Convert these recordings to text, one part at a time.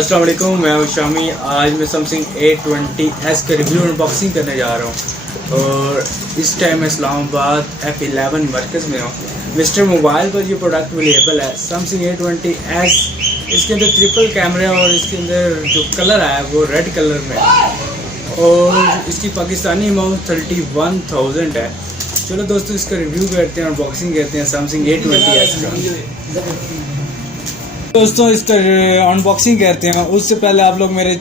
अस्सलाम वालेकुम, मैं हूं शामी। आज मैं सैमसंग A20s का रिव्यू अनबॉक्सिंग करने जा रहा हूं और इस टाइम मैं इस्लामाबाद F11 मरकज़ में हूं। मिस्टर मोबाइल पर ये प्रोडक्ट अवेलेबल है सैमसंग A20s। इसके अंदर ट्रिपल कैमरे और इसके अंदर जो कलर है वो रेड कलर में है और इसकी पाकिस्तानी अमाउंट 31,000 है। चलो दोस्तों, इसका रिव्यू करते हैं, अनबॉक्सिंग करते हैं सैमसंग A20s का। दोस्तों, इसका अनबॉक्सिंग करते हैं। उससे पहले आप लोग मेरे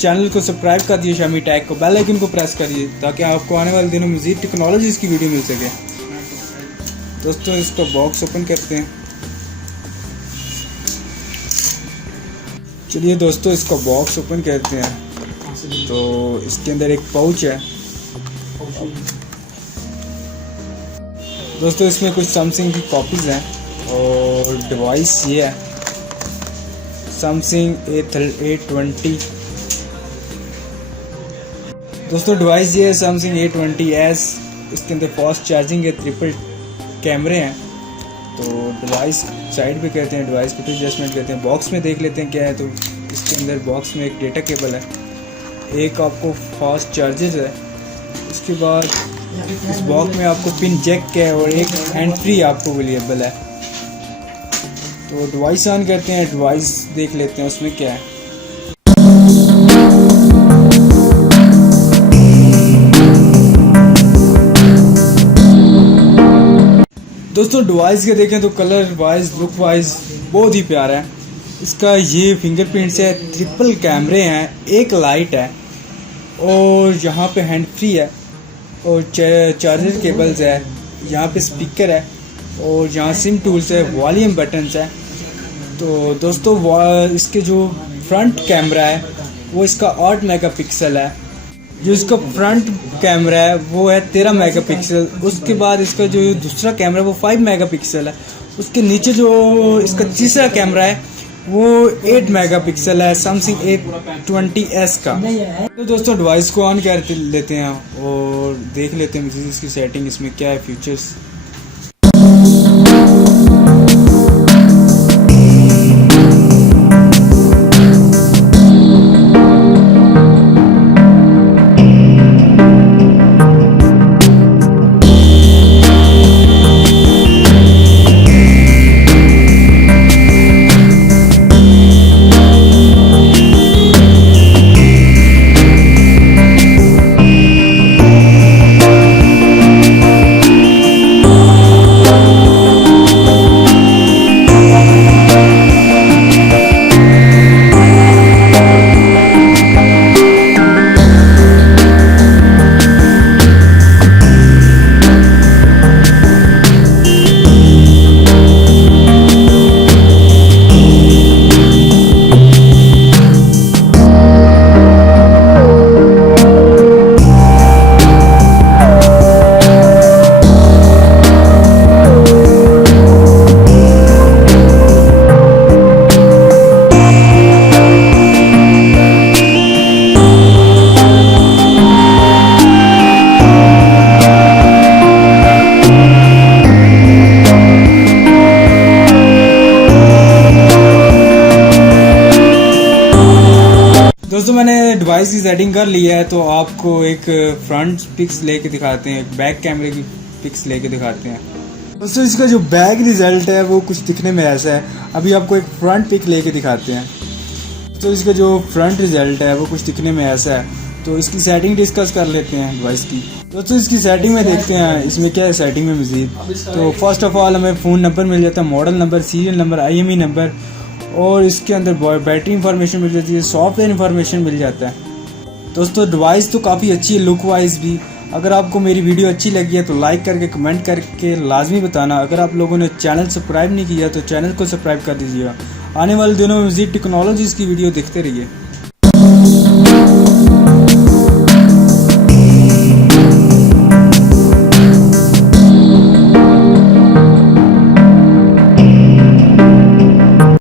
चैनल को सब्सक्राइब कर दिए, शामी टैग को, बेल आइकन को प्रेस करिए ताकि आपको आने वाले दिनों में मज़ीद टेक्नोलॉजीज़ की वीडियो मिल सके। दोस्तों, इसका बॉक्स ओपन करते हैं। चलिए दोस्तों, इसका बॉक्स ओपन करते हैं। तो इसके अंदर एक पाउच है दोस्तों। इसमें कुछ सैमसंग की कॉपीज़ हैं और डिवाइस ये है सैमसंग A20। दोस्तों, डिवाइस ये है सैमसंग A20s। इसके अंदर फास्ट चार्जिंग है, ट्रिपल कैमरे हैं। तो डिवाइस साइड पे करते हैं, डिवाइस पे एडजस्टमेंट करते हैं। बॉक्स में देख लेते हैं क्या है। तो इसके अंदर बॉक्स में एक डेटा केबल है, एक आपको फास्ट चार्जर है। उसके बाद इस बॉक्स में आपको पिन जैक है और एक हैंड फ्री आपको अवेलेबल है। तो डिवाइस ऑन करते हैं, डिवाइस देख लेते हैं उसमें क्या है। दोस्तों, डिवाइस के देखें तो कलर वाइज, लुक वाइज बहुत ही प्यारा है। इसका ये फिंगरप्रिंट्स है, ट्रिपल कैमरे हैं, एक लाइट है और यहाँ पे हैंड फ्री है और चार्जर केबल्स है। यहाँ पे स्पीकर है और यहाँ सिम टूल्स है, वॉल्यूम बटन्स है। तो दोस्तों, इसके जो फ्रंट कैमरा है वो इसका 8 मेगापिक्सल है। जो इसका फ्रंट कैमरा है वो है 13 मेगापिक्सल। उसके बाद इसका जो दूसरा कैमरा है वो 5 मेगापिक्सल है। उसके नीचे जो इसका तीसरा कैमरा है वो 8 मेगापिक्सल है, सैमसंग A20s का। तो दोस्तों, डिवाइस को ऑन कर लेते हैं और देख लेते हैं इसकी सेटिंग, इसमें क्या है फीचर्स। दोस्तों, मैंने डिवाइस की सेटिंग कर ली है। तो आपको एक फ्रंट पिक्स लेके दिखाते हैं, एक बैक कैमरे की पिक्स लेके दिखाते हैं। दोस्तों, इसका जो बैक रिजल्ट है वो कुछ दिखने में ऐसा है। अभी आपको एक फ्रंट पिक लेके दिखाते हैं। तो इसका जो फ्रंट रिजल्ट है वो कुछ दिखने में ऐसा है। तो इसकी सेटिंग डिस्कस कर लेते हैं डिवाइस की। दोस्तों, इसकी सेटिंग में देखते हैं इसमें क्या है सेटिंग में मज़ीद। तो फर्स्ट ऑफ ऑल हमें फ़ोन नंबर मिल जाता है, model number, serial number, IMEI number और इसके अंदर बैटरी इंफॉर्मेशन मिल जाती है, सॉफ्टवेयर इंफॉर्मेशन मिल जाता है। दोस्तों, डिवाइस तो काफ़ी अच्छी है लुक वाइज भी। अगर आपको मेरी वीडियो अच्छी लगी है तो लाइक करके कमेंट करके लाजमी बताना। अगर आप लोगों ने चैनल सब्सक्राइब नहीं किया तो चैनल को सब्सक्राइब कर दीजिएगा। आने वाले दिनों में मज़ीद टेक्नोलॉजीज़ की वीडियो देखते रहिए।